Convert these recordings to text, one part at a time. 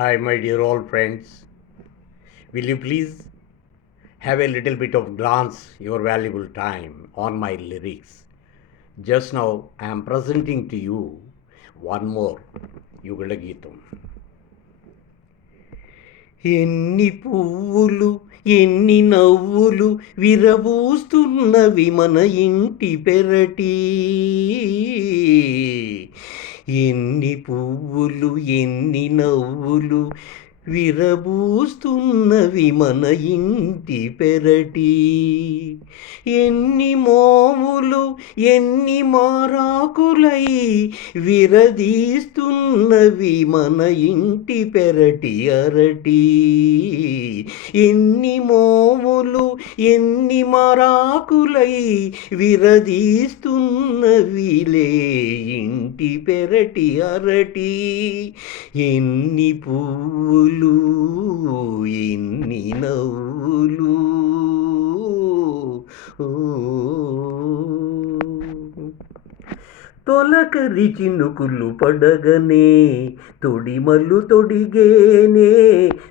Hi, my dear old friends. Will you please have a little bit of glance your valuable time on my lyrics? Just now I am presenting to you one more Yugala Geetam. ఎన్ని పువ్వులు ఎన్ని నవ్వులు విరబూస్తున్నవి మన ఇంటి పెరటి. ఎన్ని పువ్వులు ఎన్ని నవ్వులు విరబూస్తున్నవి మన ఇంటి పెరటి. ఎన్ని మోములు ఎన్ని మారాకులై విరదీస్తున్నవి మన ఇంటి పెరటి అరటి. ఎన్ని మోములు ఎన్ని మారాకులై విరదీస్తున్నవిలే ఇంటి పెరటి అరటి. ఎన్ని పువ్వులు ఎన్ని నవ్వులు. తొలకరి చినుకులు పడగనే తొడిమల్లు తొడిగేనే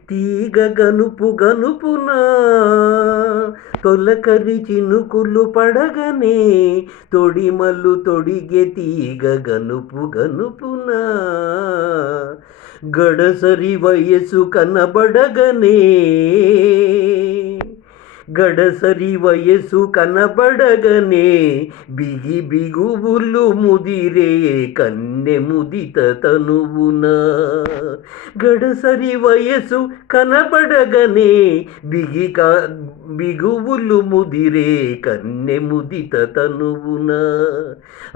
తీగ గనుపు గనుపునా. తొలకరి చినుకులు పడగనే తొడిమల్లు తొడిగే తీగ గనుపు గనుపునా. గడసరి వయసు కనబడగనే గడసరి వయసు కనబడగనే బిగి బిగువులు ముదిరే కన్నె ముదిత తనువున. గడసరి వయసు కనబడగనే బిగువులు ముదిరే కన్నె ముదిత తనువున.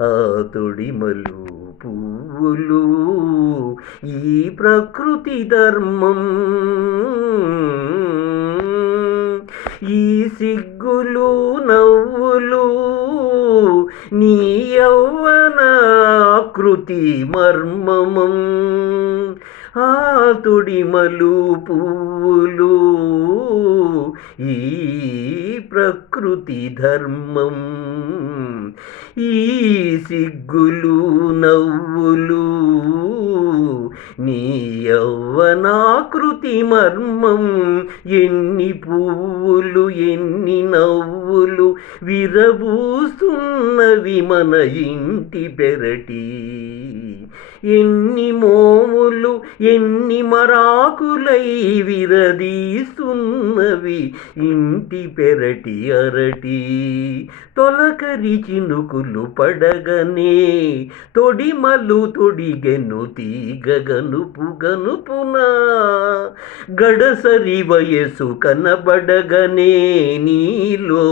ఆ తొడిమలు పువ్వులు ఈ ప్రకృతి ధర్మం. ఈ సిగ్గులు నవ్వులు నీ యౌవనాకృతి మర్మమం. ఆ తొడిమలు పువ్వులు ఈ ప్రకృతి ధర్మం. ఈ సిగ్గులు నవ్వులు నీ యౌవనాకృతి మర్మం. ఎన్ని పువ్వులు ఎన్ని నవ్వులు విరబూస్తున్నవి మన ఇంటి పెరటి. ఎన్ని మోములు ఎన్ని మరాకులై విరదీస్తున్నవి ఇంటి పెరటి అరటి. తొలకరి చినుకులు పడగనే తొడిమలు తొడిగెను తీగ గనుపు గనుపునా. గడసరి వయసు కనబడగనే నీలో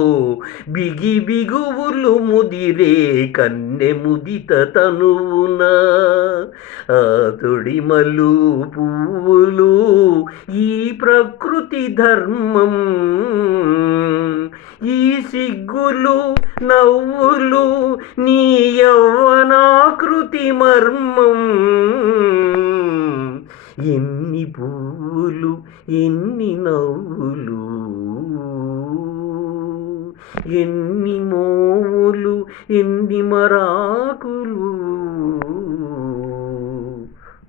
బిగి బిగువులు ముదిరే కన్నె ముదిత తనువునా. ఆ తొడిమలు పువ్వులు ఈ ప్రకృతి ధర్మం. ఈ సిగ్గులు నవ్వులు నీ యౌవనాకృతి మర్మం. ఎన్ని పువ్వులు ఎన్ని నవ్వులు ఎన్ని మోములు ఎన్ని మరాకులు.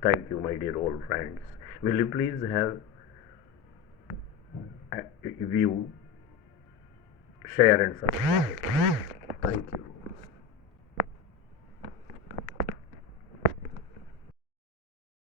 Thank you, my dear old friends. Will you please have a view, share and subscribe. Thank you.